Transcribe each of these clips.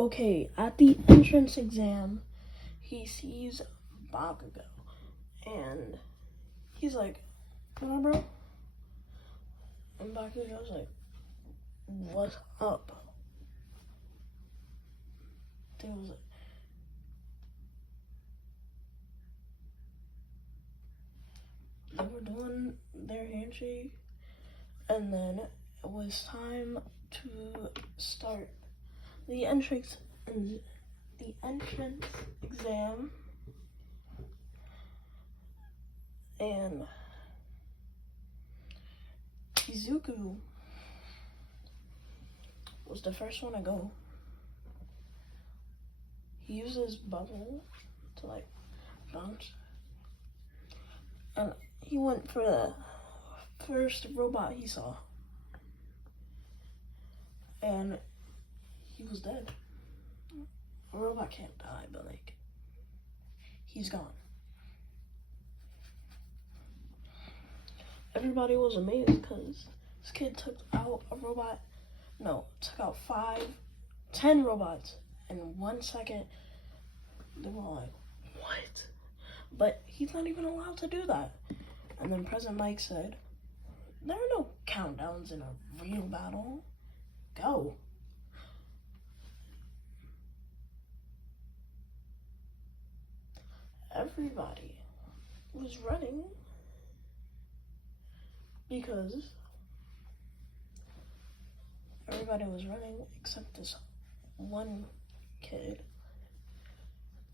Okay, at the entrance exam, he sees Bakugo, and he's like, "What up, bro?" And Bakugo's like, "What's up?" They was like, they were doing their handshake, and then it was time to start the entrance exam, and Izuku was the first one to go. He used his bubble to like bounce, and he went for the first robot he saw, and he was dead. A robot can't die, but like, he's gone. Everybody was amazed because this kid took out 10 robots in 1 second. They were all like, what? But he's not even allowed to do that. And then President Mike said, there are no countdowns in a real battle. Go. Everybody was running because everybody was running except this one kid.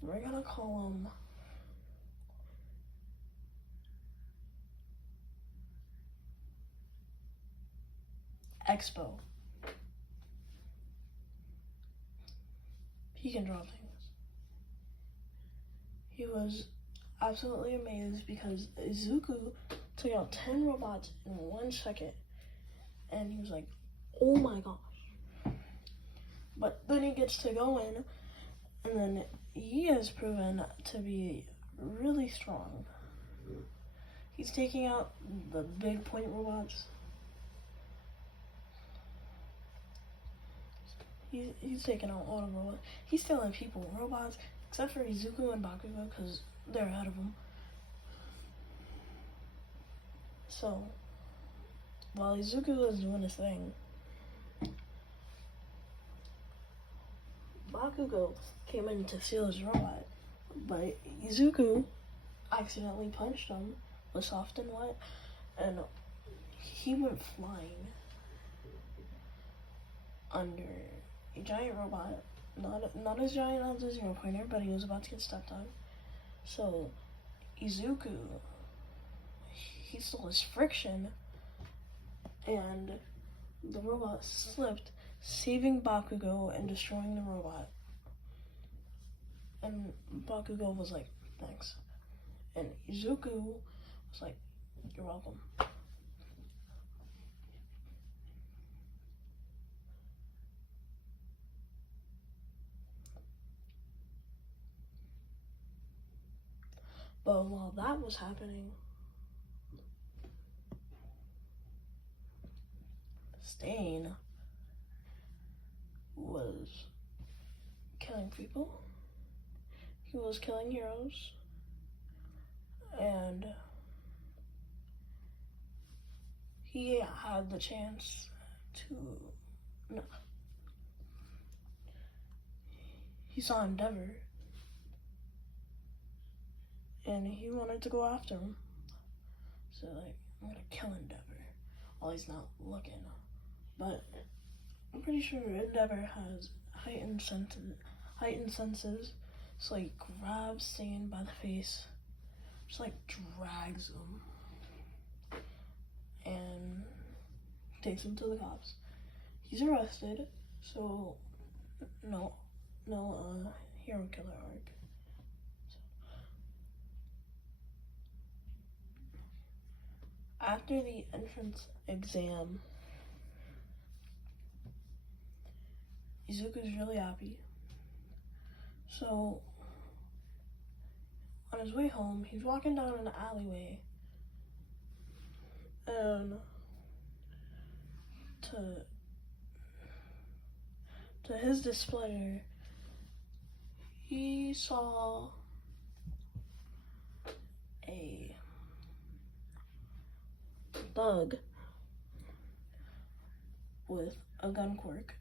We're gonna call him Expo. He can draw things. He was absolutely amazed because Izuku took out 10 robots in 1 second, and he was like, oh my gosh. But then he gets to go in, and then he has proven to be really strong. He's taking out the big point robots. He's taking out all the robots. He's stealing people, robots, except for Izuku and Bakugo, because they're ahead of him. So, while Izuku was doing his thing, Bakugo came in to steal his robot, but Izuku accidentally punched him with soft and wet, and he went flying under a giant robot, not as giant as a zero pointer, but he was about to get stepped on. So Izuku, he stole his friction, and the robot slipped, saving Bakugo and destroying the robot. And Bakugo was like, thanks. And Izuku was like, you're welcome. But while that was happening, Stain was killing people. He was killing heroes. And he had the chance to... No. He saw Endeavor, and he wanted to go after him. So like, I'm gonna kill Endeavor while he's not looking. But I'm pretty sure Endeavor has heightened senses. So he grabs Stain by the face, just like drags him, and takes him to the cops. He's arrested, so no hero killer arc. After the entrance exam, Izuku's really happy. So on his way home, he's walking down an alleyway, and to his displeasure, he saw a thug with a gun quirk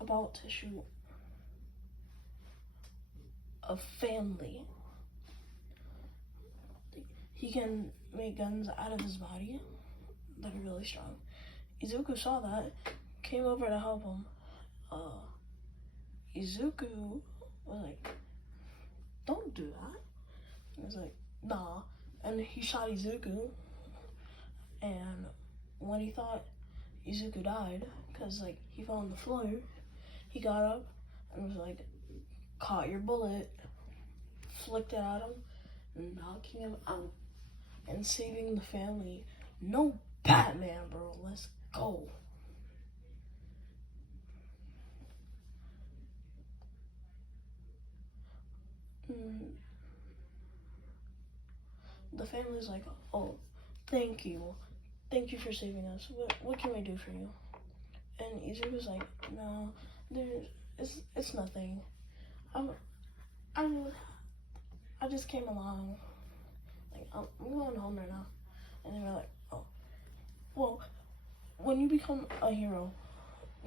about to shoot a family. He can make guns out of his body that are really strong. Izuku saw that, came over to help him. Izuku was like, don't do that. He was like, nah. And he shot Izuku. And when he thought Izuku died, because like he fell on the floor, he got up and was like, caught your bullet, flicked it at him, knocking him out, and saving the family. No Batman, bro. Let's go. The family's like, oh, thank you. Thank you for saving us. What can we do for you? And Izuku's like, no, it's nothing. I just came along. Like, I'm going home right now. And they're like, oh, well, when you become a hero,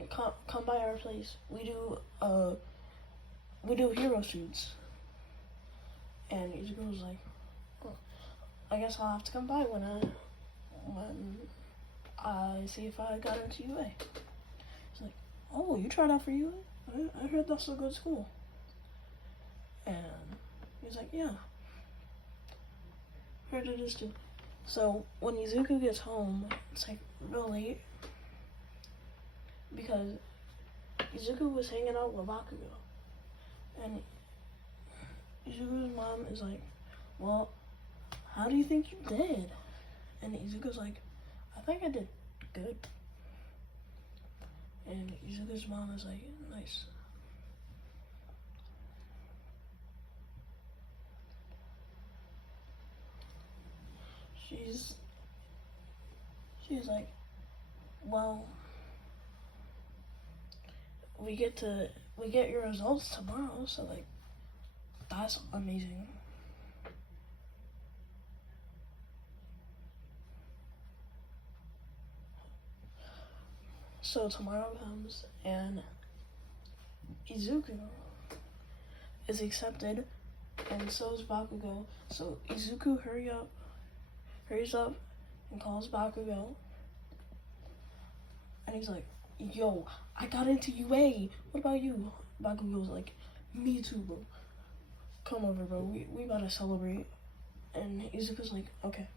come by our place. We do hero suits. And Izuku was like, oh, I guess I'll have to come by when I see if I got into UA. He's like, oh, you tried out for UA? I heard that's a good school. And he's like, yeah, heard it is too. So when Izuku gets home, it's like real late because Izuku was hanging out with Bakugo. And Izuku's mom is like, well, how do you think you did? And Izuku's like, I think I did good. And Izuku's mom is like, nice. She's like, well, we get your results tomorrow, so like, that's amazing. So tomorrow comes and Izuku is accepted, and so is Bakugo. So Izuku hurries up and calls Bakugo, and he's like, yo, I got into UA. What about you? Bakugo's like, me too, bro. Come over, bro. We about to celebrate. And Izuku's like, okay.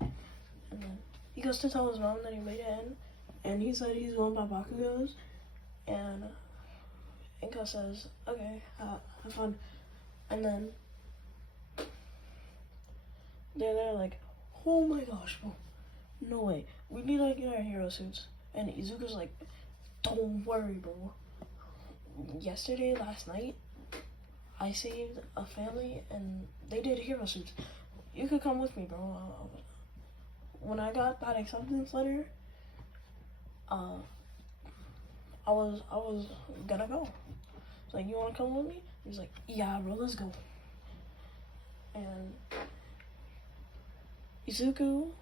And then he goes to tell his mom that he made it in, and he said he's going by Bakugo's, and Inka says, okay, have fun. And then they're like, oh my gosh, bro, no way, we need to get our hero suits. And Izuku's like, don't worry, bro. Last night, I saved a family and they did hero suits. You could come with me, bro. When I got that acceptance letter, I was gonna go. It's like, you wanna come with me? He's like, yeah, bro, let's go. And Izuku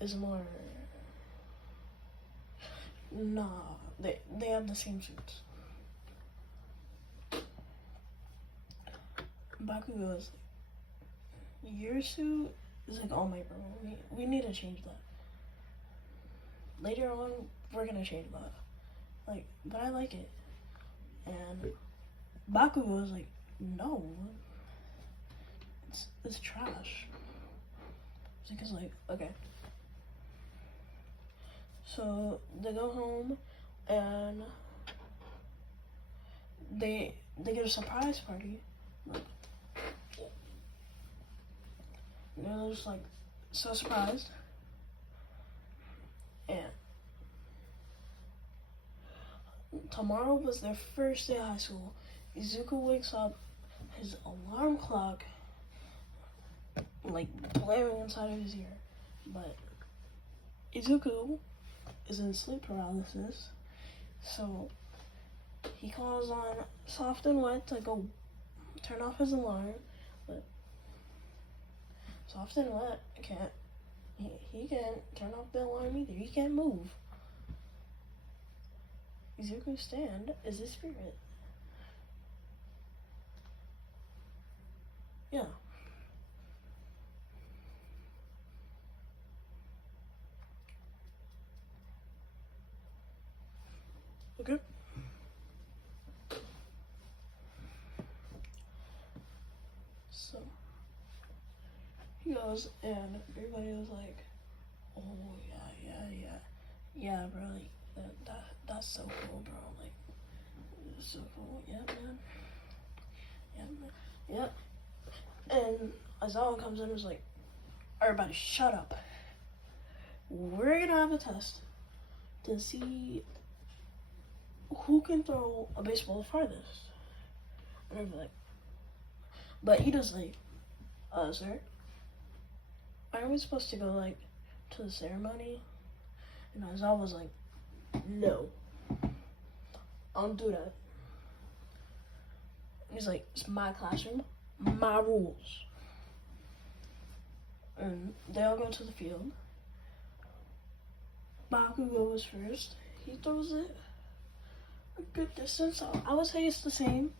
is more, nah, they have the same suits. Bakugo is like, your suit is like, oh my bro, we need to change that. Later on, we're gonna change that. Like, but I like it. And Bakugo is like, no, it's trash. It's like, okay. So they go home and they get a surprise party. They're just like so surprised. And tomorrow was their first day of high school. Izuku wakes up, his alarm clock like blaring inside of his ear. But Izuku is in sleep paralysis, so He calls on Soft and Wet to go turn off his alarm, but Soft and Wet can't. He can't turn off the alarm either. He can't move. Izuku's stand is his spirit. Yeah. Okay. So he goes, and everybody was like, "Oh yeah, bro. Like, that's so cool, bro. Like, it's so cool. Yeah, man. Yeah, man. Yeah." And Aizawa comes in and is like, "Everybody, shut up. We're gonna have a test to see who can throw a baseball the farthest." And I'm like, but he does like, sir, aren't we supposed to go like to the ceremony? And Aizawa was like, no, I don't do that. He's like, it's my classroom, my rules. And they all go to the field. Baku goes first. He throws it a good distance. I would say it's the same.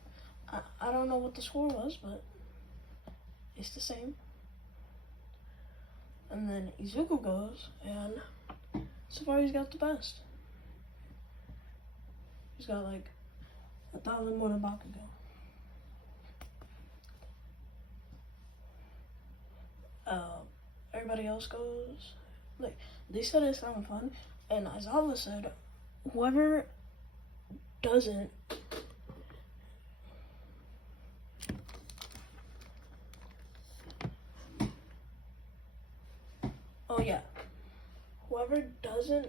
I don't know what the score was, but it's the same. And then Izuku goes, and so far he's got the best. He's got like 1,000 more than Bakugo. Everybody else goes, like, they said it's kind of fun, and Aizawa said, whoever doesn't whoever doesn't,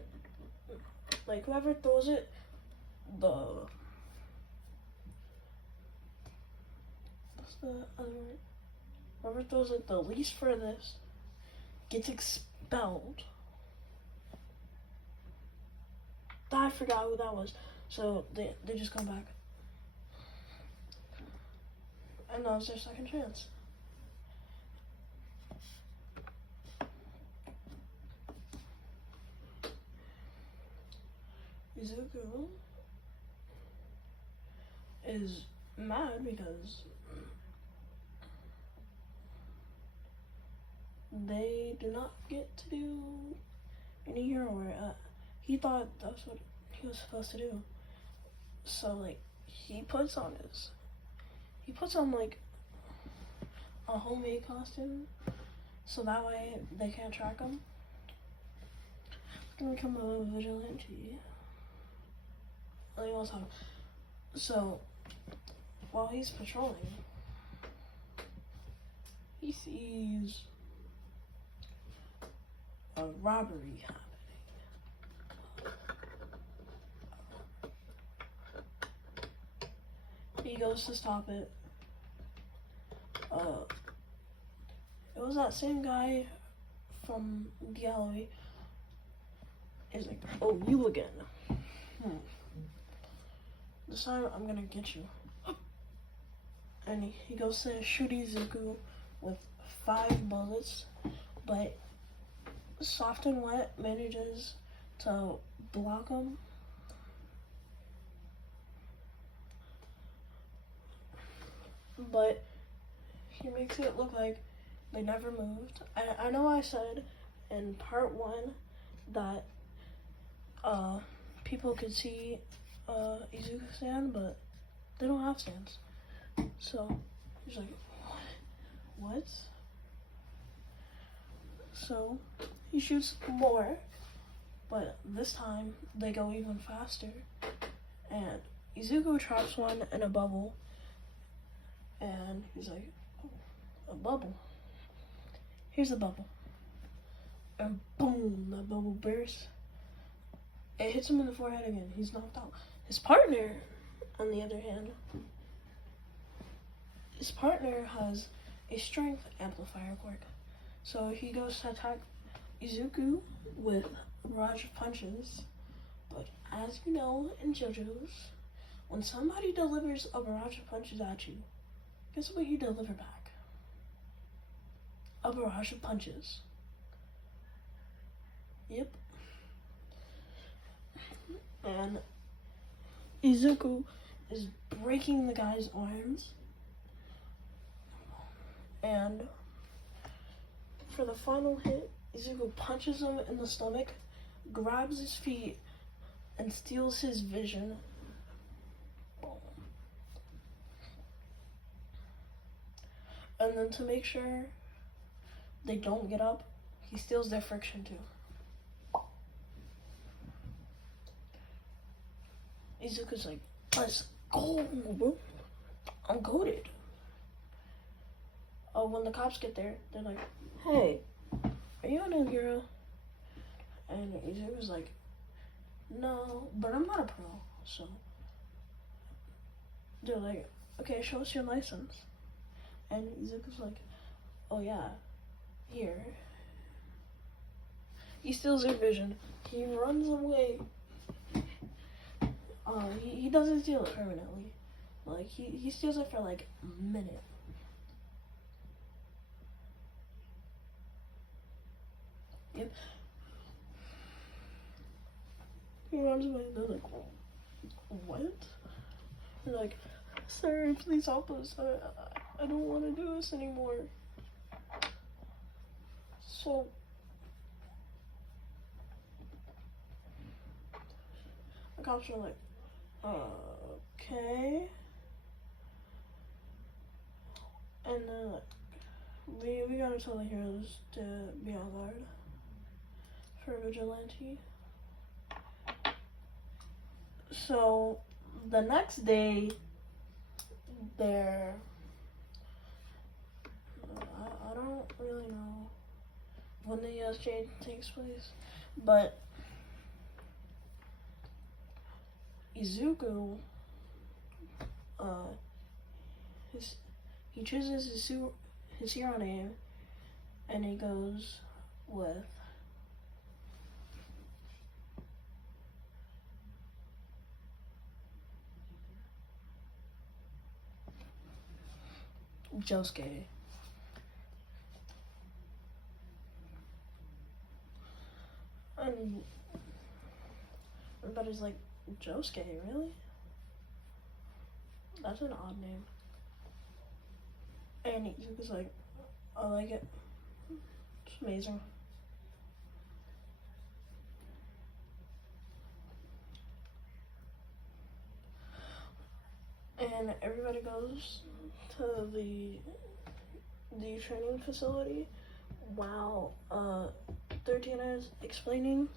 like, whoever throws it what's the other word? Whoever throws it the least furthest gets expelled. I forgot who that was. So they just come back. And that was their second chance. Izuku is mad because they do not get to do any hero work. He thought that's what he was supposed to do. So like he puts on like a homemade costume, so that way they can't track him. He's gonna become a vigilante. Like all the time. So while he's patrolling, he sees a robbery happening. He goes to stop it. It was that same guy from the gallery. He's like, oh, you again. This time I'm gonna get you. And he goes to shoot Izuku with 5 bullets, but Soft and Wet manages to block him. But he makes it look like they never moved. I know I said in part 1 that people could see Izuku's stand, but they don't have stands. So he's like, what? So he shoots more, but this time they go even faster. And Izuku traps one in a bubble, and he's like, oh, a bubble. Here's a bubble. And boom, that bubble bursts. It hits him in the forehead again. He's knocked out. His partner, on the other hand, has a strength amplifier quirk. So he goes to attack Izuku with barrage of punches. But as you know, in JoJo's, When somebody delivers a barrage of punches at you, guess what you deliver back? A barrage of punches. Yep. And Izuku is breaking the guy's arms. And for the final hit, Izuku punches him in the stomach, grabs his feet, and steals his vision. And then to make sure they don't get up, he steals their friction too. Izuku's like, let's go, bro. I'm goated. Oh, when the cops get there, they're like, hey, are you a new hero? And Izuku's like, no, but I'm not a pro, so. They're like, okay, show us your license. And Izuku's like, oh yeah, here. He steals their vision. He runs away. He doesn't steal it permanently. Like, he steals it for like a minute. Yep. He runs away and they're like, what? They're like, sir, please help us. I don't want to do this anymore. So, the cops are like, okay. And then we gotta tell the heroes to be on guard for vigilante. So the next day, I don't really know when the US change takes place, but Izuku, he chooses his hero name, and he goes with Josuke. And everybody's like, Josuke, really? That's an odd name. And Izuku's like, I like it. It's amazing. And everybody goes to the training facility while 13 is explaining.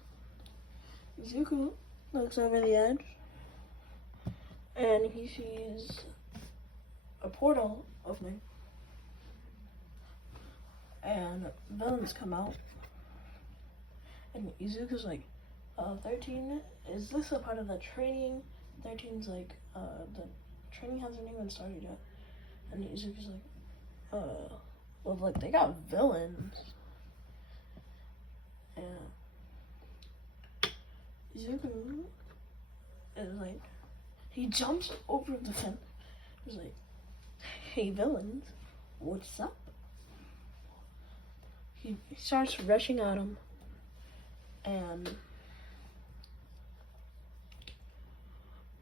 Izuku looks over the edge and he sees a portal opening and villains come out, and Izuku's like, 13, is this a part of the training? 13's like, the training hasn't even started yet. And Izuku's like, well, like, they got villains. And Izuku is like, he jumps over the fence. He's like, hey, villains, what's up? He starts rushing at him, and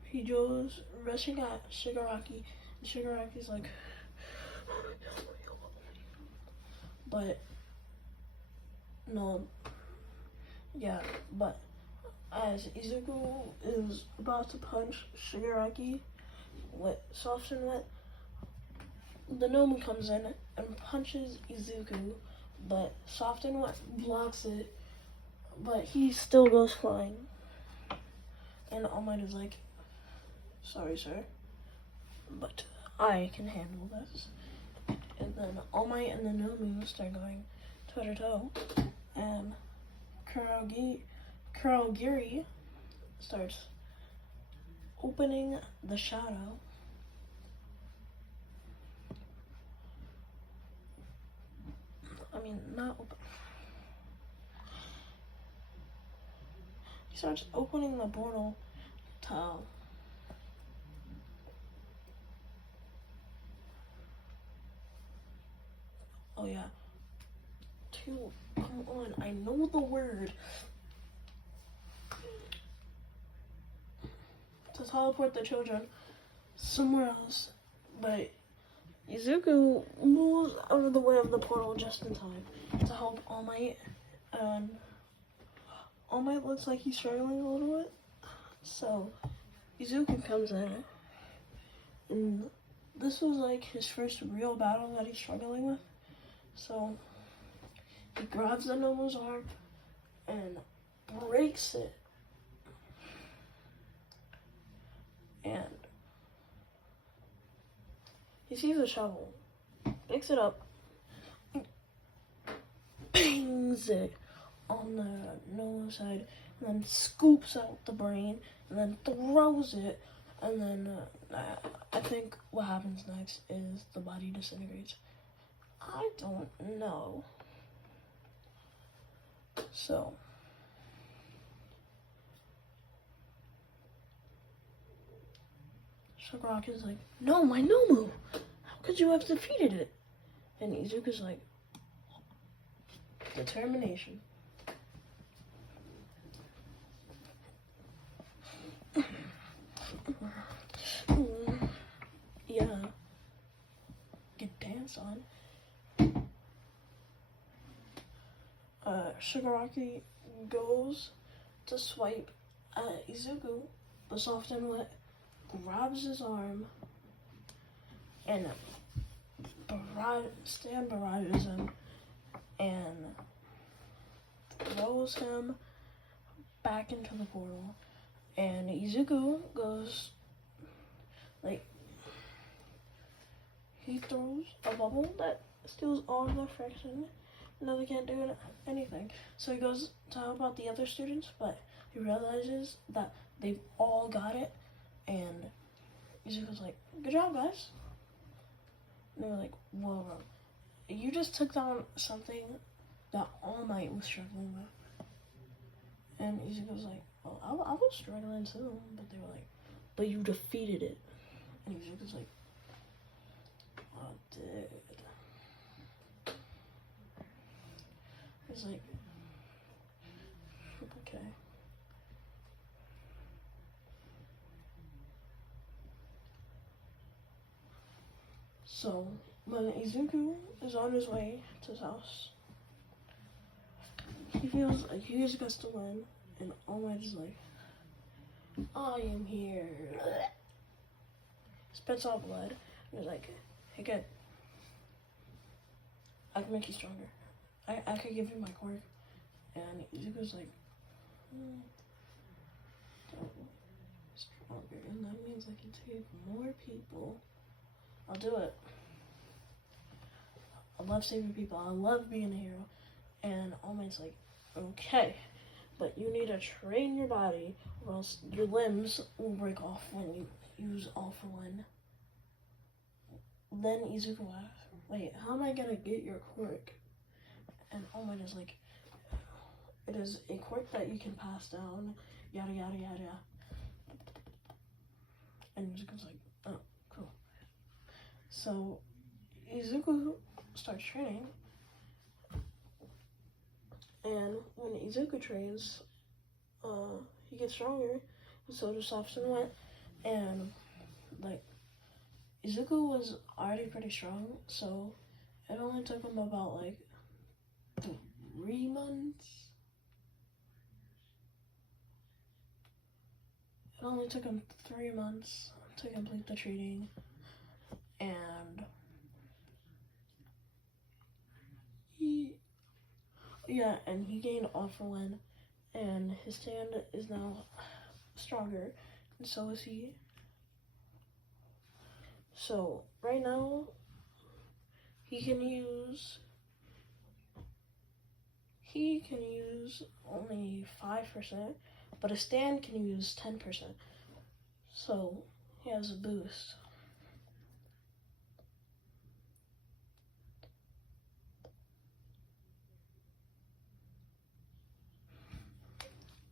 he goes rushing at Shigaraki, and Shigaraki's like, but no, yeah, but as Izuku is about to punch Shigaraki with soft and wet, the Nomu comes in and punches Izuku, but soft and wet blocks it, but he still goes flying. And All Might is like, sorry, sir, but I can handle this. And then All Might and the Nomu start going toe-to-toe, and Kurogiri starts opening the shadow. I mean, not open. He starts opening the portal to Oh yeah. Come on, I know the word. To teleport the children somewhere else, but Izuku moves out of the way of the portal just in time to help All Might, and All Might looks like he's struggling a little bit, so Izuku comes in, and this was like his first real battle that he's struggling with, so he grabs the Nomo's arm and breaks it, and he sees a shovel, picks it up, bangs it on the Nomo side, and then scoops out the brain, and then throws it, and then I think what happens next is the body disintegrates. I don't know. So Shigaraki's like, no, my Nomu! How could you have defeated it? And Izuku's like, determination. Yeah. Get dance on. Shigaraki goes to swipe at Izuku, but Soft and Wet grabs his arm and Stan barrages him and throws him back into the portal. And Izuku goes, like, he throws a bubble that steals all of their friction. Now they can't do anything. So he goes to help out the other students, but he realizes that they've all got it. And Izuku's like, good job, guys. And they're like, whoa, you just took down something that All Might was struggling with. And Izuku's like, well, I was struggling too. But they were like, but you defeated it. And Izuku's like, I did. He's like, okay. So, when Izuku is on his way to his house, he feels a huge gust of wind, and All Might is like, I am here. Spits out blood, and he's like, hey kid, I can make you stronger. I could give you my quirk. And Izuku's like, stronger, and that means I can take more people. I'll do it. I love saving people. I love being a hero. And All Might's like, okay, but you need to train your body, or else your limbs will break off when you use All for One. Then Izuku asks, wait, how am I gonna get your quirk? And All Might is like, it is a quirk that you can pass down, yada yada yada. And Izuku's like, oh, cool. So Izuku starts training, and when Izuku trains, he gets stronger, and so does Soft and Wet, and like, Izuku was already pretty strong, so it only took him about like 3 months. It only took him 3 months to complete the training, and he gained All for One, and his stand is now stronger, and so is he. So right now, he can use only 5%, but a stand can use 10%. So he has a boost.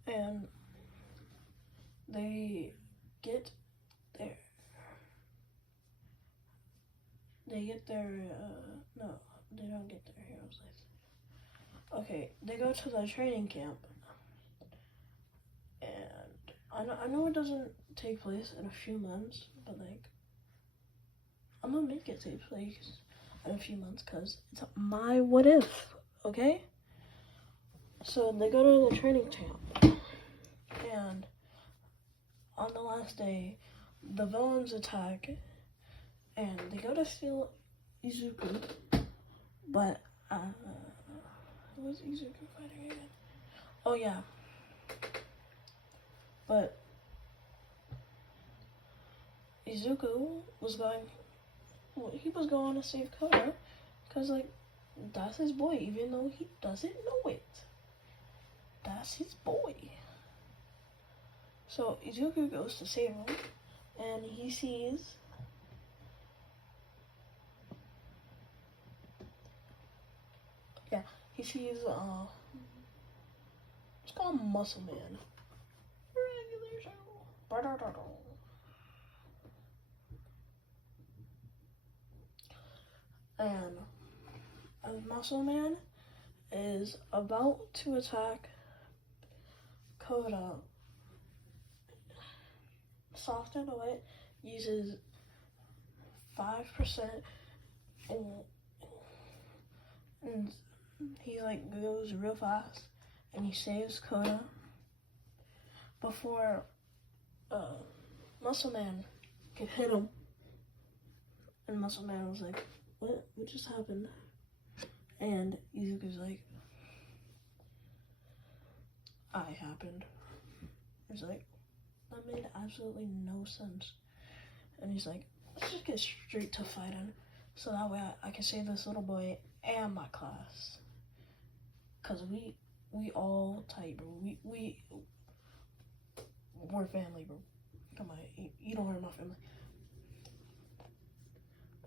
And they get their they don't get their heroes license. Okay, they go to the training camp, and I know it doesn't take place in a few months, but like I'm gonna make it take place in a few months because it's my what if, okay? So they go to the training camp, and on the last day, the villains attack, and they go to steal Izuku, but who was Izuku fighting again? Oh yeah, but Izuku was going. Well, he was going to save Koda, cause like that's his boy, even though he doesn't know it. That's his boy. So Izuku goes to save him, and he sees it's called Muscle Man. And Muscle Man is about to attack Koda. Soft and Wet uses 5%, and he like goes real fast, and he saves Koda before Muscle Man can hit him. And Muscle Man was like, what just happened? And Izuku's like, I happened. He's like, that made absolutely no sense. And he's like, let's just get straight to fighting, so that way I can save this little boy and my class. Cause we all tight, bro. We're family, bro. Come on, you don't hurt my family.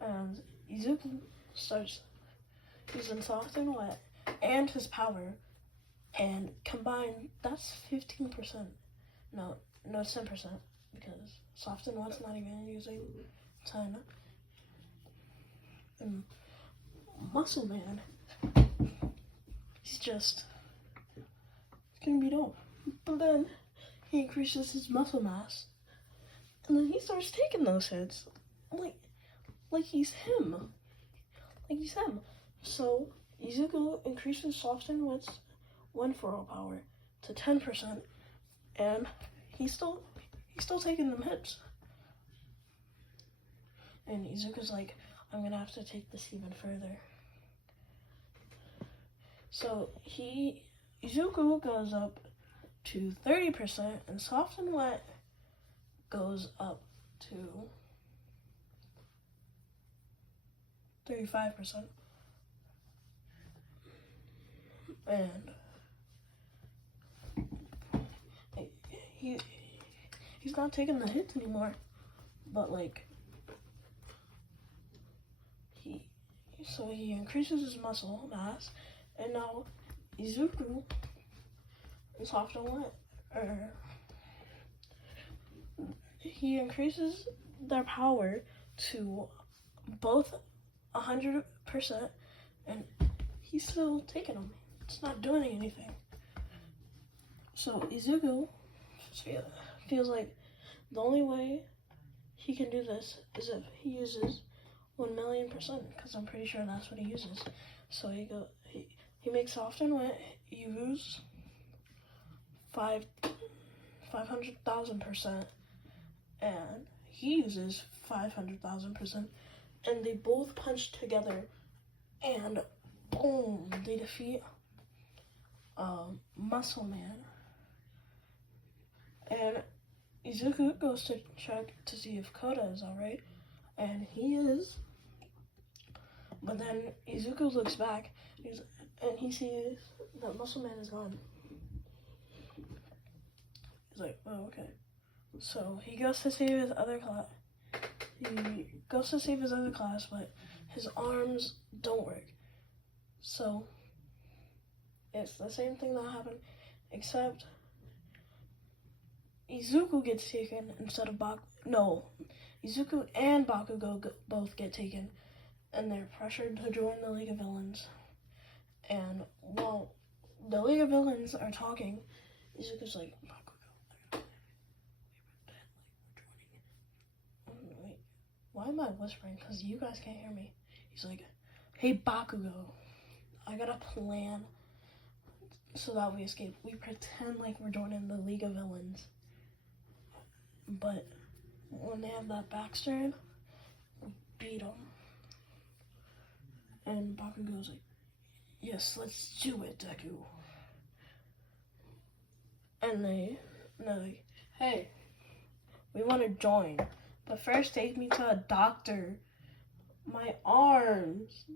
And Izuku starts using Soft and Wet and his power, and combined, that's 15%. No, it's 10%, because Soft and Wet's not even using 10. And Muscle Man, it's gonna be dope. But then he increases his muscle mass, and then he starts taking those hits, like he's him. So Izuku increases Soft and Wet's 1-for-all power to 10%, and he's still taking them hits. And Izuku's like, I'm gonna have to take this even further. So Izuku goes up to 30%, and Soft and Wet goes up to 35%. And he's not taking the hits anymore, but like he increases his muscle mass, and now Izuku and Soft and Wet he increases their power to both 100%, and he's still taking them. It's not doing anything. So Izuku feels like the only way he can do this is if he uses 1,000,000%, because I'm pretty sure that's what he uses. So he makes Soft and Wet use 500,000%, and he uses 500,000%, and they both punch together, and boom, they defeat Muscle Man. And Izuku goes to check to see if Koda is alright, and he is. But then Izuku looks back, and he sees that Muscle Man is gone. He's like, oh, okay. So he goes to save his other class. But his arms don't work. So it's the same thing that happened, except Izuku gets taken instead of Baku. No, Izuku and Bakugo both get taken, and they're pressured to join the League of Villains. And while the League of Villains are talking, Izuku's like, Bakugo, wait, why am I whispering? Because you guys can't hear me. He's like, hey Bakugo, I got a plan so that we escape. We pretend like we're joining the League of Villains. But when they have that backstabbing, we beat them. And Bakugo's like, yes, let's do it, Deku. And they're like, hey, we want to join, but first take me to a doctor. My arms.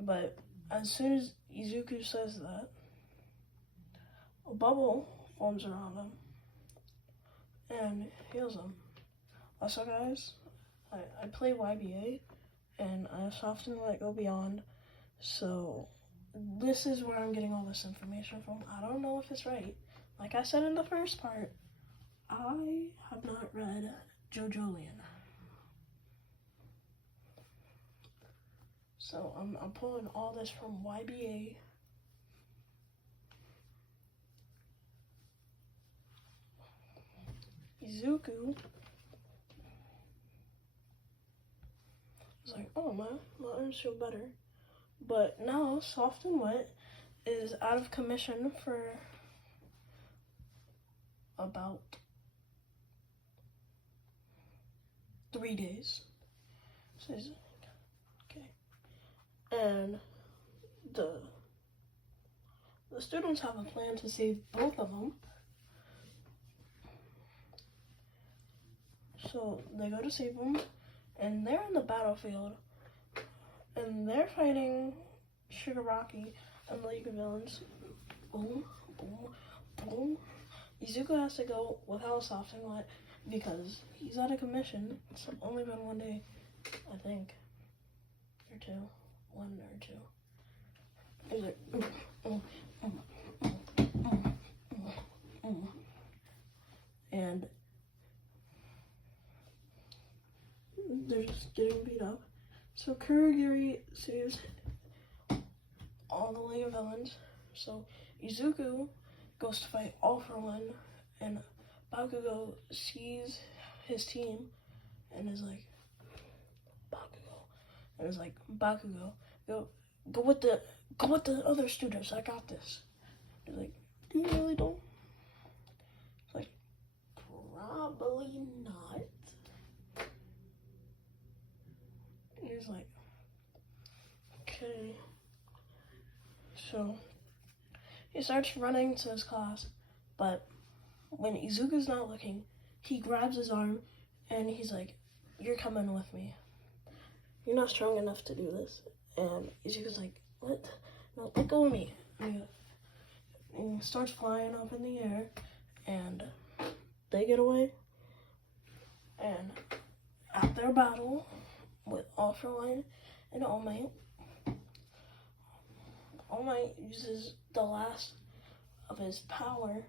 But as soon as Izuku says that, a bubble forms around him and heals him. Also, guys, I play YBA and I often go beyond, so this is where I'm getting all this information from. I don't know if it's right. Like I said in the first part, I have not read JoJolion. So I'm pulling all this from YBA. Izuku was like, oh, my arms feel better. But now Soft and Wet is out of commission for about 3 days. So he's like, okay. And the students have a plan to save both of them. So they go to save them, and they're in the battlefield, and they're fighting Shigaraki and the League of Villains. Boom, boom, boom. Izuku has to go without Soft and Wet because he's out of commission. It's only been 1 day, I think, or two. 1 or 2. He's like, and they're just getting beat up. So Kurogiri saves all the League of Villains. So Izuku goes to fight All For One, and Bakugo sees his team and is like, Bakugo, go with the other students. I got this. He's like, do you really don't? It's like, probably not. He's like, okay. So he starts running to his class, but when Izuku's not looking, he grabs his arm and he's like, you're coming with me. You're not strong enough to do this. And Izuku's like, what? No, let go of me. And he starts flying up in the air, and they get away. And at their battle with All For One and All Might uses the last of his power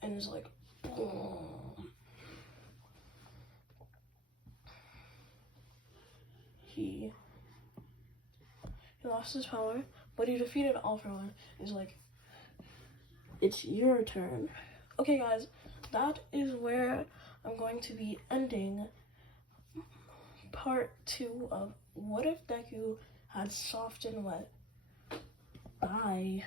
and is like, boom. He lost his power, but he defeated All For One. He's like, it's your turn. Okay, guys, that is where I'm going to be ending part 2 of What If Deku Had Soft and Wet. Bye.